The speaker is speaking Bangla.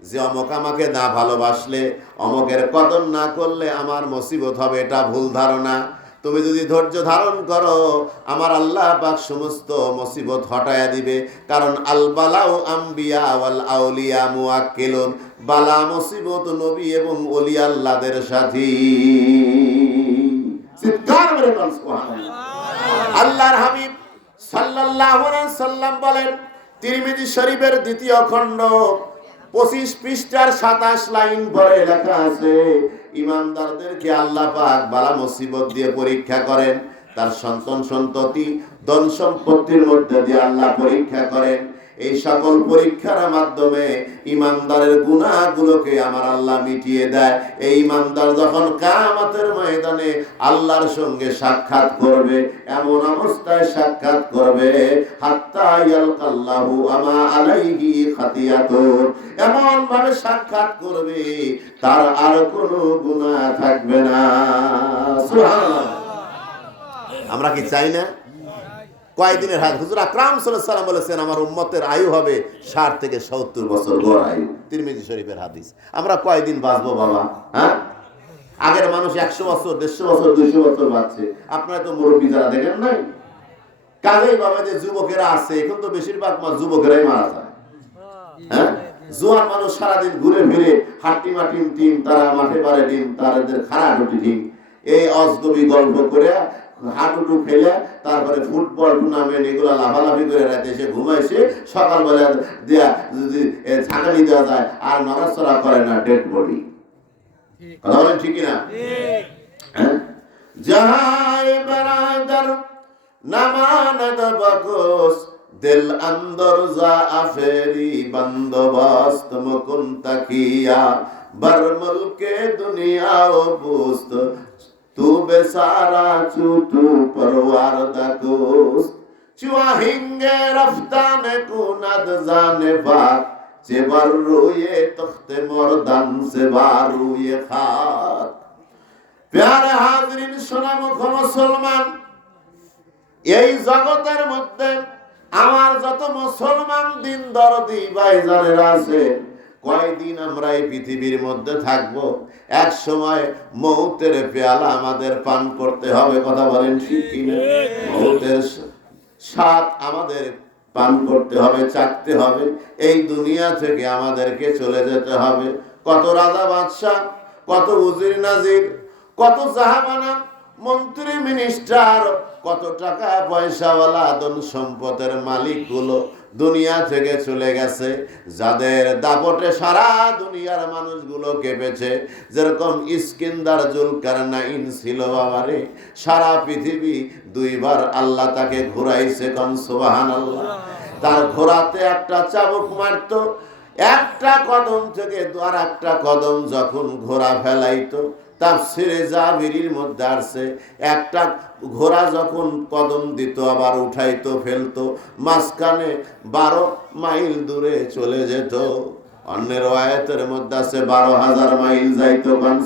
যে অমক আমাকে না ভালোবাসলে অমকের কদর না করলে আমার মুসিবত হবে এটা ভুল ধারণা। তুমি যদি ধৈর্য ধারণ করো আমার আল্লাহ পাক সমস্ত মুসিবত হটায়া দিবে। কারণ আল বালাউ আম্বিয়া ওয়াল আউলিয়া মুআক্কিলুন। বালা মুসিবত নবী এবং ওলি আল্লাহদের সাথী। চিৎকার মেরে বল সুবহানাল্লাহ। আল্লাহর হাবিব সাল্লাল্লাহু আলাইহি সাল্লাম বলেন তিরমিজি শরীফের দ্বিতীয় খণ্ড পঁচিশ পৃষ্ঠার সাতাশ লাইন পরে লেখা আছে, ইমানদারদেরকে আল্লাহ পাক বালা মুসিবত দিয়ে পরীক্ষা করেন, তার সন্তান সন্ততি, ধন সম্পত্তির মধ্যে দিয়ে আল্লাহ পরীক্ষা করেন। এই সকল পরীক্ষার মাধ্যমে ইমানদারের গুণাগুলোকে আমার আল্লাহ মিটিয়ে দেয়। এই ইমানদার যখন কামাতের ময়দানে আল্লাহর সঙ্গে সাক্ষাৎ করবে, এমন অবস্থায় সাক্ষাৎ করবে এমন ভাবে সাক্ষাৎ করবে, তার আর কোনো গুনাহ থাকবে না। আমরা কি চাই না? কয়েকদিনের হাত। হুজুর আকরাম সাল্লাম বলেছেন আমার উম্মতের আয়ু হবে ষাট থেকে সত্তর বছর গড় আয়ু তিরমিজি শরীফের হাদিস। আমরা কয়দিন বাঁচবো বাবা হ্যাঁ? আগের মানুষ একশো বছর দেড়শো বছর দুইশো বছর বাঁচছে। আপনারা তো মুরব্বী যারা দেখেন নাই? কাজেই বাবা যে যুবকেরা আছে এখন তো বেশিরভাগ যুবকেরাই মারা যায়। হ্যাঁ? জোয়ান মানুষ সারাদিন ঘুরে ফিরে হাট্টি মাটিম টিম তারা মাঠে পারে টিম তাদের খারাটুটি টিম এই অজগবি গল্প করে হাঁটুটু ফেলে তারপরে ফুটবল টুর্নামেন্ট এগুলো লাফালাফি করে রাতে এসে ঘুমাইছে। সকালবেলা দেয়া যদি দেওয়া যায়, আর নড়াচড়া করে না ডেড বডি কথা বলেন না হ্যাঁ? বারাদার নামানদ বকোস দিল আন্দর যা আফেরি বন্দোবস্ত মুকুন তাকিয়া বর মুলকে দুনিয়া ও বুস্ত तू बेसारा चू तू परवार दकोस चुआहिंगे रफ्ताने कुनद जाने बात যে বার রুয়ে তখতে মর্দান সে বার রুয়ে খাক প্যারে হাজরিন সোনামুখ মুসলমান এই জগতের মধ্যে আমার যত মুসলমান দিন দরদি ভাইজানের আছে কয়দিন আমরা এই পৃথিবীর মধ্যে থাকব? এক সময় মৌতের পেয়ালা আমাদের পান করতে হবে, কথা বলেন ঠিক মৌতের স্বাদ আমাদের পান করতে হবে, চাকতে হবে। এই দুনিয়া থেকে আমাদেরকে চলে যেতে হবে। কত রাজা বাদশাহ, কত উজির নাজির, কত জাহাবানা মন্ত্রী মিনিস্টার, কত টাকা পয়সাওয়ালা ধন সম্পদের মালিকগুলো দুনিয়া থেকে চলে গেছে। যাদের দাপটে সারা দুনিয়ার মানুষগুলো কেঁপেছে, যেরকম ইস্কিন্দার জুলকার নাইন ছিল বাবারে, সারা পৃথিবী দুইবার আল্লাহ তাকে ঘুরাইছে কম সুবাহান আল্লাহ তার ঘোরাতে একটা চাবুক মারতো, একটা কদম থেকে আর একটা কদম যখন ঘোরা ফেলাইতো তার ছেড়ে জাবিরির মধ্যে আসছে একটা ঘোড়া যখন কদম দিত, আবার উঠাইত, ফেলতো, মাঝখানে বারো মাইল দূরে চলে যেত। অন্যের ওয়ায়তের মধ্যে আছে, বারো হাজার মাইল যাইতো। কান।